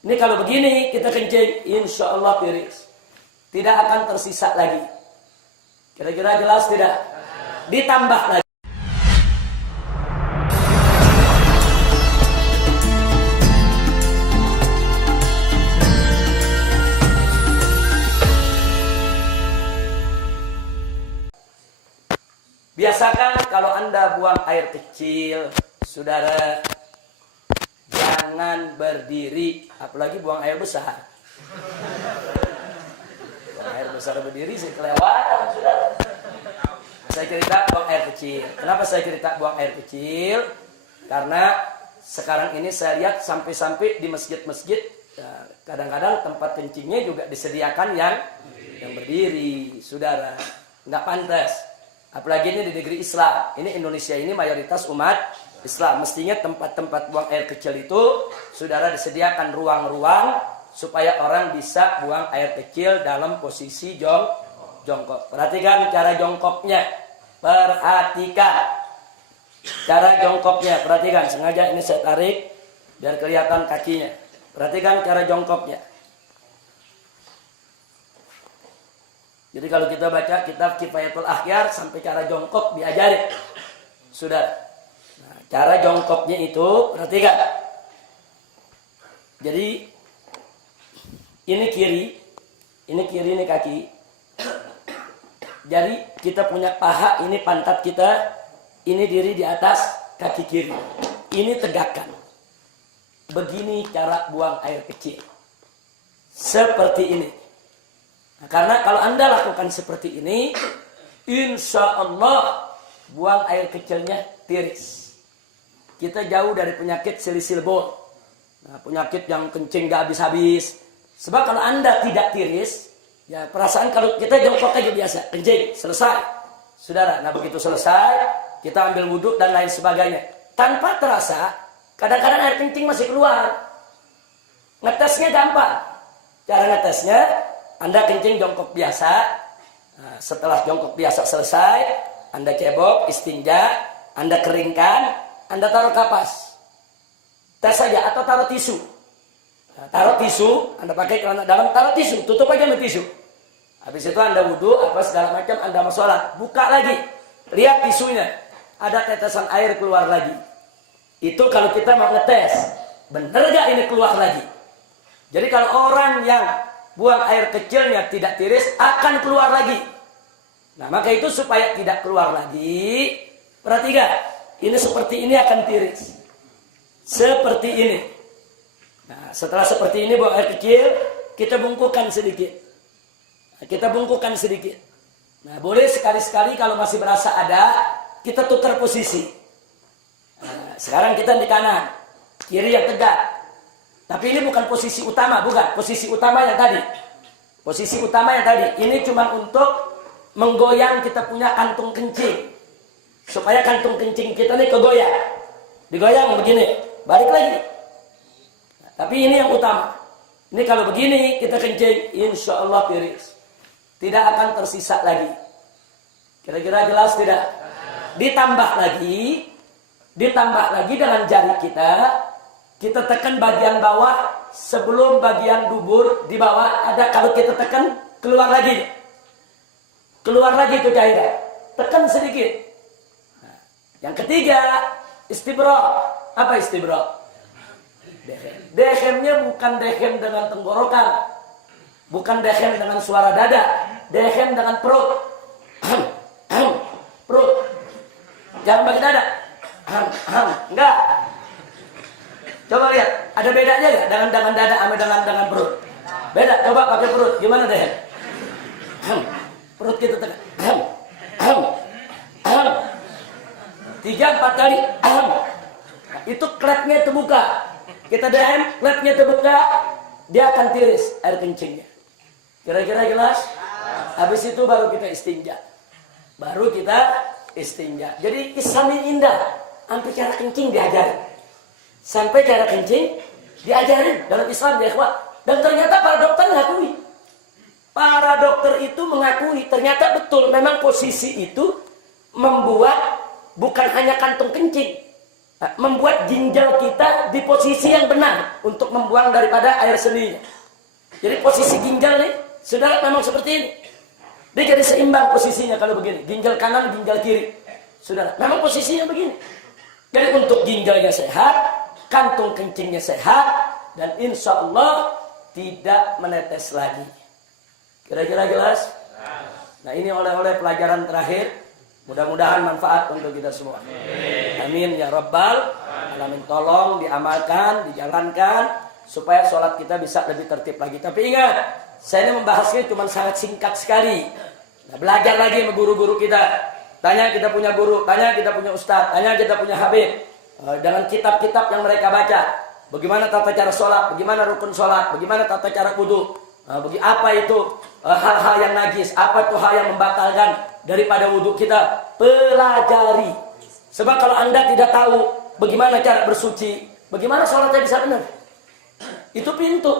Ini kalau begini kita kencing, insya Allah tiris. Tidak akan tersisa lagi. Kira-kira jelas tidak? Ditambah lagi. Biasakan kalau Anda buang air kecil, saudara, jangan berdiri, apalagi buang air besar. Buang air besar berdiri sih kelewatan, saudara. Saya cerita buang air kecil. Kenapa saya cerita buang air kecil? Karena sekarang ini saya lihat sampai-sampai di masjid-masjid, kadang-kadang tempat kencingnya juga disediakan yang berdiri, saudara. Nggak pantas. Apalagi ini di negeri Islam. Ini Indonesia ini mayoritas umat Islam. Mestinya tempat-tempat buang air kecil itu, saudara, disediakan ruang-ruang supaya orang bisa buang air kecil dalam posisi jongkok. Perhatikan cara jongkoknya. Perhatikan cara jongkoknya. Perhatikan. Sengaja ini saya tarik biar kelihatan kakinya. Perhatikan cara jongkoknya. Jadi kalau kita baca kitab Kifayatul Akhyar sampai cara jongkok diajarin. Sudah. Nah, cara jongkoknya itu perhatikan. Jadi ini kiri, ini kaki. Jadi kita punya paha, ini pantat kita, ini diri di atas kaki kiri. Ini tegakkan. Begini cara buang air kecil. Seperti ini. Nah, karena kalau Anda lakukan seperti ini, insya Allah buang air kecilnya tiris. Kita jauh dari penyakit silisil bol. Nah, penyakit yang kencing gak habis-habis. Sebab kalau Anda tidak tiris, ya perasaan kalau kita jongkok aja biasa, kencing, selesai. Saudara, nah begitu selesai, kita ambil wudhu dan lain sebagainya. Tanpa terasa, kadang-kadang air kencing masih keluar. Ngetesnya gampang. Cara ngetesnya, Anda kencing jongkok biasa. Nah, setelah jongkok biasa selesai, Anda cebok, istinja, Anda keringkan, Anda taruh kapas. Tes saja atau taruh tisu. Nah, taruh tisu, Anda pakai celana dalam, taruh tisu, tutup aja sama tisu. Habis itu Anda wudhu, apa segala macam, Anda mau sholat. Buka lagi, lihat tisunya. Ada tetesan air keluar lagi. Itu kalau kita mau ngetes, bener gak ini keluar lagi? Jadi kalau orang yang buang air kecilnya tidak tiris, akan keluar lagi. Nah, maka itu supaya tidak keluar lagi, perhatikan, ini seperti ini akan tiris. Seperti ini. Nah, setelah seperti ini buang air kecil, kita bungkukan sedikit. Nah, kita bungkukan sedikit. Nah, boleh sekali-sekali kalau masih berasa ada, kita tukar posisi. Nah, sekarang kita di kanan, kiri yang tegak. Tapi ini bukan posisi utama, bukan. Posisi utama yang tadi. Posisi utama yang tadi. Ini cuma untuk menggoyang kita punya kantung kencing. Supaya kantung kencing kita ini kegoyang. Digoyang begini. Balik lagi. Nah, tapi ini yang utama. Ini kalau begini kita kencing, insya Allah tiris. Tidak akan tersisa lagi. Kira-kira jelas tidak? Ditambah lagi dengan jari kita. Kita tekan bagian bawah sebelum bagian dubur di bawah ada, kalau kita tekan keluar lagi. Keluar lagi itu cairan. Tekan sedikit. Nah, yang ketiga, istibra. Apa istibra? Dehem. Dehemnya bukan dehem dengan tenggorokan. Bukan dehem dengan suara dada. Dehem dengan perut. Perut. Jangan bagi dada. Enggak. Coba lihat, ada bedanya nggak dengan dada sama dengan perut? Beda. Coba pakai perut, gimana deh? Perut kita tekan. 3-4 kali. Itu klepnya terbuka. Kita dehem, klepnya terbuka, dia akan tiris air kencingnya. Kira-kira jelas? Habis itu baru kita istinja. Jadi Islam ini indah. Sampai cara kencing diajarin. Sampai cara kencing diajarin dalam Islam, ya ikhwan. Dan ternyata para dokter mengakui. Para dokter itu mengakui ternyata betul memang posisi itu membuat bukan hanya kantung kencing, membuat ginjal kita di posisi yang benar untuk membuang daripada air seninya. Jadi posisi ginjal nih, saudara memang seperti ini. Dia jadi seimbang posisinya kalau begini. Ginjal kanan, ginjal kiri. Saudara, memang posisinya begini. Jadi untuk ginjalnya sehat, kantung kencingnya sehat, dan insya Allah tidak menetes lagi. Kira-kira jelas? Nah, ini oleh-oleh pelajaran terakhir. Mudah-mudahan manfaat untuk kita semua. Amin ya Rabbal Alamin. Tolong diamalkan, dijalankan, supaya sholat kita bisa lebih tertib lagi. Tapi ingat, saya ini membahasnya cuma sangat singkat sekali. Nah, belajar lagi sama guru-guru kita. Tanya kita punya guru, tanya kita punya ustadz, tanya kita punya habib. Dengan kitab-kitab yang mereka baca. Bagaimana tata cara sholat, bagaimana rukun sholat, bagaimana tata cara wudu. Apa itu hal-hal yang najis, apa itu hal yang membatalkan daripada wudhu kita. Pelajari. Sebab kalau Anda tidak tahu bagaimana cara bersuci, bagaimana sholatnya bisa benar? Itu pintu.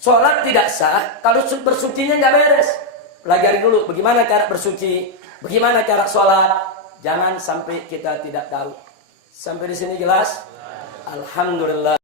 Sholat tidak sah kalau bersucinya nggak beres. Pelajari dulu bagaimana cara bersuci, bagaimana cara sholat. Jangan sampai kita tidak tahu. Sampai di sini jelas? Alhamdulillah.